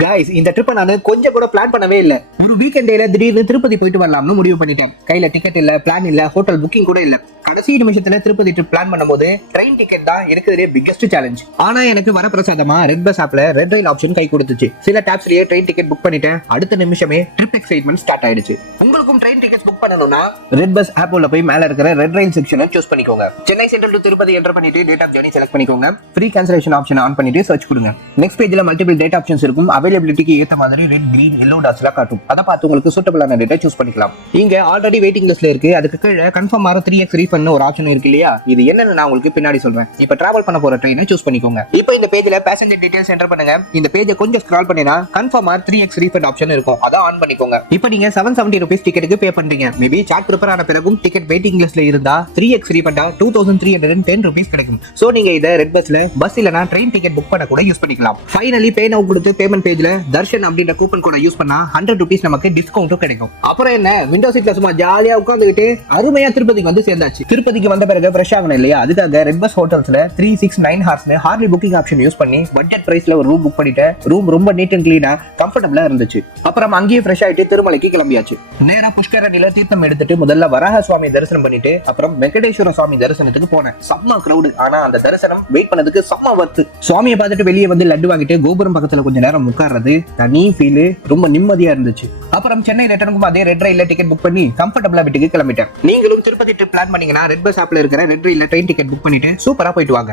Guys இந்த ட்ரிப்பை நான் கொஞ்சம் கூட பிளான் பண்ணவே இல்ல. ஒரு வீக்கெண்ட் டேல திடீர்னு திருப்பதி போயிட்டு வரலாம்னு முடிவு பண்ணிட்டேன். கையில டிக்கெட் இல்ல, பிளான் இல்ல, ஹோட்டல் புக்கிங் கூட இல்ல. கடைசி நிமிஷத்துல திருப்பதி ட்ரிப் பிளான் பண்ணும்போது ட்ரெயின் டிக்கெட் தான் இருக்கிறதே பிக்கஸ்ட் சேலஞ்ச். ஆனா எனக்கு வரப்பிரசாதமா ரெட் பஸ் ஆப்ல ரெட் ரயில் ஆப்ஷன் கை கொடுத்துச்சு. சில டாப்ஸ்லயே ட்ரெயின் டிக்கெட் புக் பண்ணிட்டேன். அடுத்த நிமிஷமே ட்ரிப் எக்ஸைட்மென்ட் ஸ்டார்ட் ஆயிடுச்சு. உங்களுக்கும் ட்ரெயின் டிக்கெட் புக் பண்ணனும்னா ரெட் பஸ் ஆப் உள்ள போய் மேல இருக்கிற ரெட் ரயில் செக்ஷனை சூஸ் பண்ணிக்கோங்க. Chennai central to Tirupati enter பண்ணிட்டு டேட் ஆஃப் ஜர்னி செலக்ட் பண்ணிக்கோங்க. ஃப்ரீ கேன்சலேஷன் ஆப்ஷன் ஆன் பண்ணிட்டு சர்ச் கொடுங்க. நெக்ஸ்ட் பேஜ்ல மல்டிபிள் டேட் ஆப்ஷன்ஸ் இருக்கும். அவைலபிலிட்டிக்கு ஏத்த மாதிரி ரெட், கிரீன், yellow டாட்ஸ்லாம் காட்டும். அத பார்த்து உங்களுக்கு சூட்டபிளான டேட்டா சூஸ் பண்ணிக்கலாம். இங்க ஆல்ரெடி வெயிட்டிங் லிஸ்ட்ல இருக்கு. அதுக்கு கீழ கன்ஃபார்ம் ஆற 3x ரீஃபண்ட் ஒரு ஆப்ஷன் இருக்கு இல்லையா? இது என்னன்னு நான் உங்களுக்கு பின்னாடி சொல்றேன். இப்போ டிராவல் பண்ண போற ட்ரெயினை சூஸ் பண்ணிக்கோங்க. இப்போ இந்த பேஜ்ல பேசஞ்சர் டீடைல்ஸ் என்டர் பண்ணுங்க. இந்த பேஜை கொஞ்சம் ஸ்க்ரால் பண்ணினா confirm R 3x refund option இருக்கும். அத ஆன் பண்ணிக்கோங்க. இப்போ நீங்க 770 ரூபீஸ் டிக்கெட்டுக்கு பே பண்றீங்க. மேபி சார்ட் ப்ரிப்பேர் ஆன பிறகும் டிக்கெட் வெயிட்டிங் லிஸ்ட்ல இருந்தா 3x ரீஃபண்டா 2310 ரூபீஸ் கிடைக்கும். சோ நீங்க இத ரெட் பஸ் இல்லனா ட்ரெயின் டிக்கெட் புக் பண்ண கூட யூஸ் பண்ணிக்கலாம். ஃபைனலி பே நவ் கொடுத்து பேமெண்ட் பேஜ்ல தர்ஷன் அப்படின்ற கூப்பன் கோட யூஸ் பண்ணா 100 ரூபீஸ் நமக்கு டிஸ்கவுண்டும் கிடைக்கும். அப்புறம் என்ன, விண்டோ சீட்ல சும்மா ஜாலியா உட்கார்ந்துகிட்டு அருமையா திருப்பதிக்கு வந்து சேர்ந்தாச்சு. திருப்பதிக்கு வந்த பிறகு ஃப்ரெஷ் ஆகணும் இல்லையா? அதுக்காக ரெட் பஸ் ஹோட்டல்ஸ்ல 369 ஹார்ஸ்னு ஹார்லி புக்கிங் ஆப்ஷன் யூஸ் பண்ணி பட்ஜெட் பிரைஸ்ல ஒரு ரூம் புக் பண்ணிட்டேன். ரூம் ரொம்ப நீட் அண்ட் கிளீனா கம்ஃபர்டபிளா இருந்துச்சு. அப்புறம் அங்கேயே ஃப்ரெஷ் ஆயிட்டு திருமலைக்கு கிளம்பியாச்சு. நேரா புஷ்கரணில தீர்த்தம் எடுத்துட்டு முதல்ல வராக சுவாமி தரிசனம் பண்ணிட்டு அப்புறம் வெங்கடேஸ்வர சுவாமி தரிசனத்துக்கு போனேன். செம்ம கிரவுட். ஆனா அந்த தரிசனம் வெயிட் பண்ணதுக்கு செம்ம வர்த்து. சுவாமியை பார்த்துட்டு வெளியே வந்து லட்டு வாங்கிட்டு கோபுரம் பக்கத்துல கொஞ்ச நேரம் உட்கார்றது தனி ஃபீல், ரொம்ப நிம்மதியா இருந்துச்சு. அப்புறம் சென்னை ரிட்டர்னுக்கும் அதே ரெட் ரயில்ல டிக்கெட் புக் பண்ணி கம்ஃபர்டபிளா வீட்டுக்கு கிளம்பிட்டேன். நீங்களும் திருப்பதி ட்ரிப் பிளான் பண்ணீங்கன்னா ரெட் பஸ் ஆப்ல இருக்கிற ரெட் ரயில்ல ட்ரெயின் டிக்கெட் புக் பண்ணிட்டு சூப்பரா போயிட்டு வாங்க.